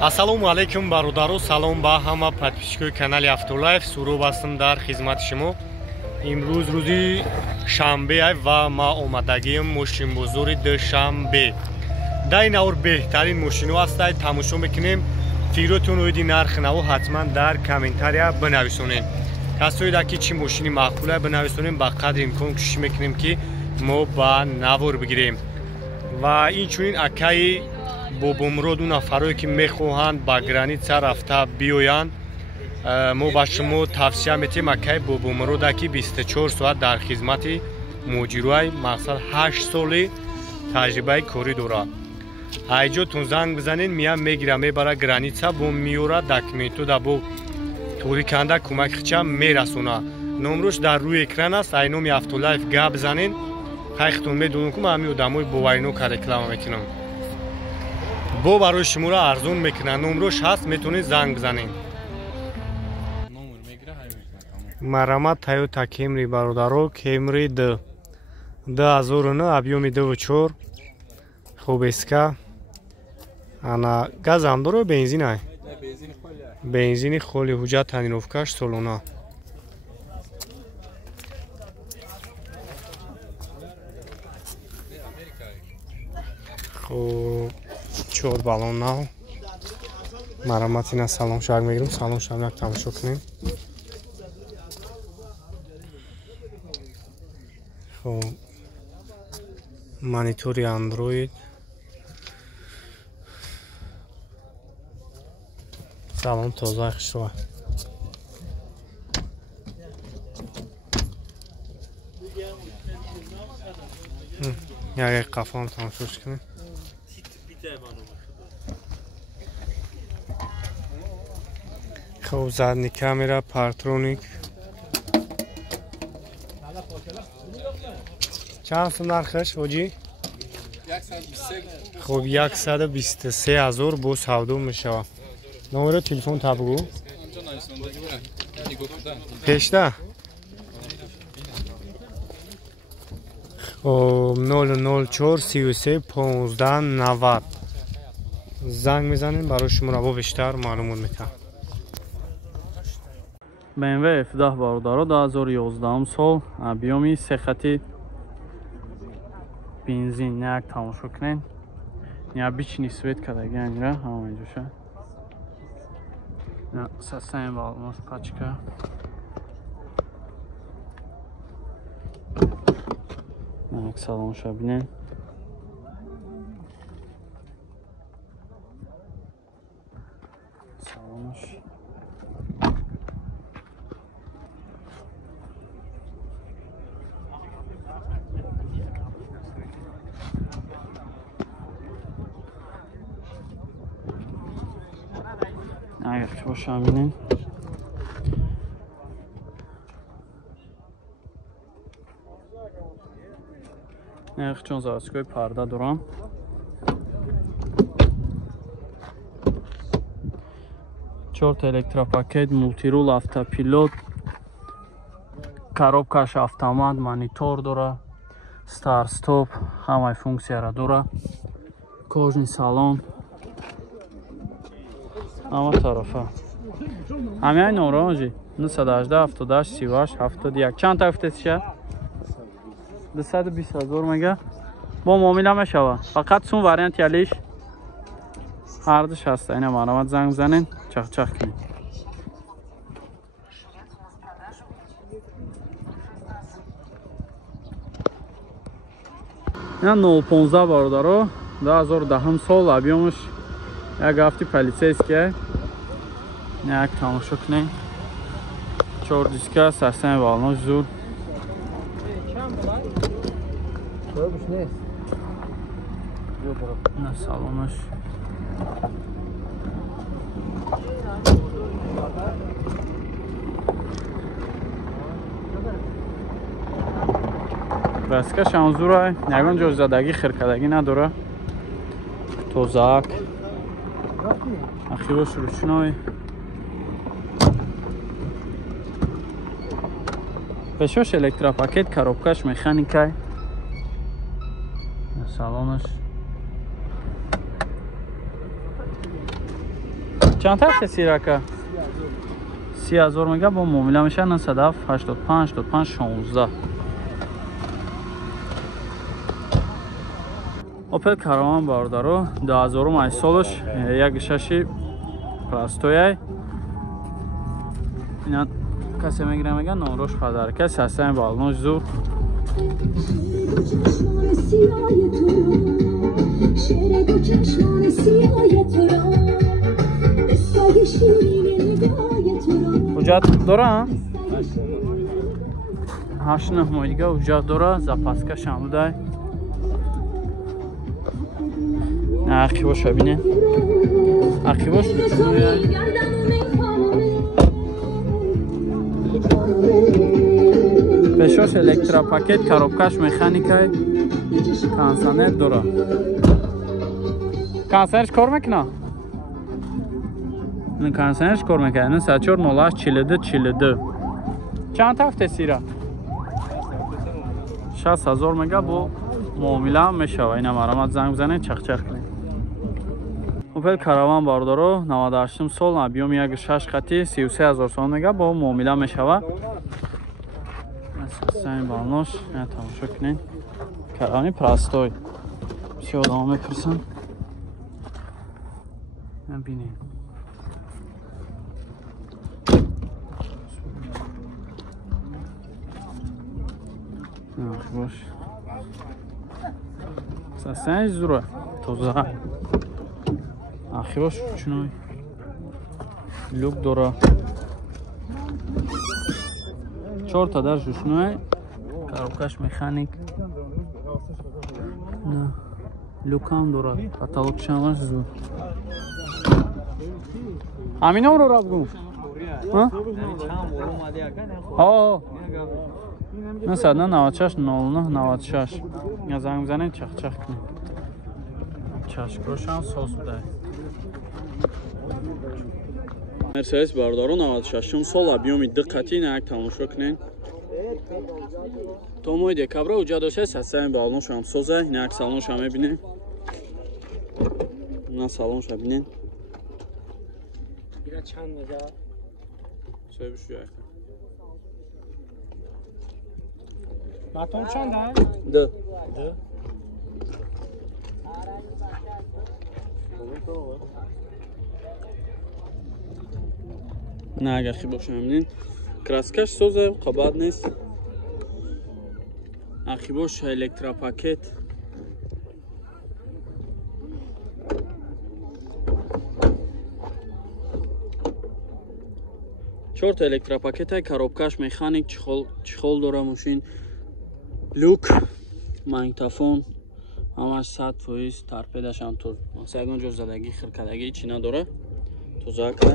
Ассалому алайкум бародаро, салом ба ҳама подписчикои канали Автолайф. Сурӯб ҳастам дар хизмати шумо. Имрӯз рӯзи шанбе ва ма омадагиам мошинбозори душанбе. Дар ин авр беҳтарин мошинҳо ҳастанд. тамошо мекунем. фикротон оиди нархи наво ҳатман дар комментария бинависонед. касоеда ки чӣ мошини маъқул аст бинависонем. ба қадри имкон кӯшиш мекунем ки мо ба навор бигирем. ва инчунин акаи бобомурод ду нафарое ки мехоҳанд ба граница рафта биёянд, мо ба шумо тавсия метем. акаи бобомурода ки 24 соат дар хизмати муҷируай, мақсад 8 соли таҷрибаи корӣ дорад. ҳайҷотон занг бизанед, миям мегира мебара граница, бо миёра документода бо толиканда кӯмакича мерасона. номрош дар рӯи экран аст. ай номи Автолайф гап бизанед. қайхтон медонам ки ман ҳамин одамои бовайнока реклама мекунам. бо барои шуморо арзон мекунад. номрош ҳаст, метавонед занг бизанед. марамат Toyota Camry бародаро, Camry D 2009, объёми 2.4, хубиска. ана газам доро бензин ай? бензини холи, ҳуҷҷат танировкаш солона. хуб, 4 балон нав. мараматина салон шак мегирем. салон шак як тамошо кунем. хуб, монитори Android. салон тоза хушрӯ. як қафон тамошош кунем. хуб, задни камера, партроник. чанд сум нархаш ҳоҷӣ? хуб, 123 000 бо савдо мешавад. номери телефон табгӯ. пешда? хуб, 004 33 15 90. занг мезанем, барои шумо раво бештар маълумот метавам. BMW F10 бародаро, 2011 сол, объёми 3 хати бензин. як тамошо кунед. необычный свет кардаги анҷа ҳама инҷоша. сасаем балмос пачка. як салонша бинем. салонш агар чӣ бошам бинем. як чон заводскои парда дорам. чорта электропакет, мултирул, автопилот, коробкаш автомат, монитор дора, стар стоп, ҳамаи функсияра дора. кожни салон, ҳама тарафа. ҳамаи нораҳоҷи 918 78 38 71. чанд та гуфтесиша? 220 000 мега. бо муомила мешавад. фақат сум варианти алиш ҳардуш ҳаста. ина маромат занг бизанед, чахчах кунед. ина 015 бародаро, 2010 сол, объёмаш як авти полисейския. як тамошо кунед. 4 диска, састами балнош зур. на салонаш раскаш анзура, ягон ҷо задагӣ хиркадагӣ надора. тозаак ахивош ручной. пешош электропакет, коробкаш механикай. салонаш چند تا سیراکا 30000 میگه با معامله میشه 985 85 16 اوپل کاروان باردارو 2008 سالش 1.6 پلاستوی اینا کسی میگیره میگن نوروش پدر کسی هستن بالنوش زور حجت داره 8 ماه دیگه حجت داره زپاسکا شامل اخی باش ببینه اخی باش بشوش الکترا پاکت کاروبکاش مکانیکای کانسانر داره کانسانرش کار میکنه این کانسانرش کار میکنه 3408 42 42 چند هفته سیره 60000 میگه با معامله میشه اینا مرامت زنگ بزنه چخ چخ کنه اوپل کاروان باردارو 98 سال ابیوم 1.6 خطی 33000 سوم میگه با معامله میشه سین بالنوش یا تماشا کنین کارانی پلاستوی بسیار آدم میپرسن ببینین باش سین زوره توزه آخی باش چونوی لوک داره 4 تا در جوشنوی کاروبکاش مکانیک نه لوک هم داره کاتالوگ شامش زور همین رو را بگم ها نه 96 99 96 یا زنگ بزنید چخ چخ کنید چشکروش هم ساز بوده مرسدس باردارو 96 سال объёми диққати як тамошо кунед то моҳи декабр уҷа дошта састаи балнош ҳам соза як салонш ҳам мебинем на салонш бинем ира чанд мега себиш як батон чанд а да نه اگر خیلی باشه همینین کراسکش سوزه قباد نیست اخی باش الکترا پاکت چهار الکترا پاکت های کاروبکاش مکانیک چخول داره ماشین لوک ماگنیتوفون همش 100% ترپیدش هم تو یگان جور زدگی خرکدگی چی نداره توزه کنه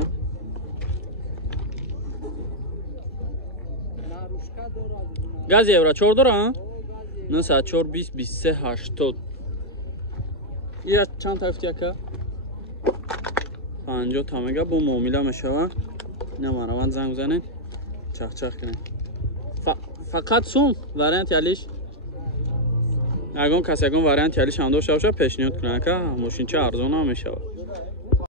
گاز евро 4 داره 94 20 23 80 این چند تا افتی که 50 تا میگه با معامله میشه نه مرامت زنگ بزنید چخ چخ کنید فقط سوم وارینت یالیش اگه کسی اگه وارینت یالیش هم داشته باشه پیشنهاد کنه که ماشین چه ارزون هم میشه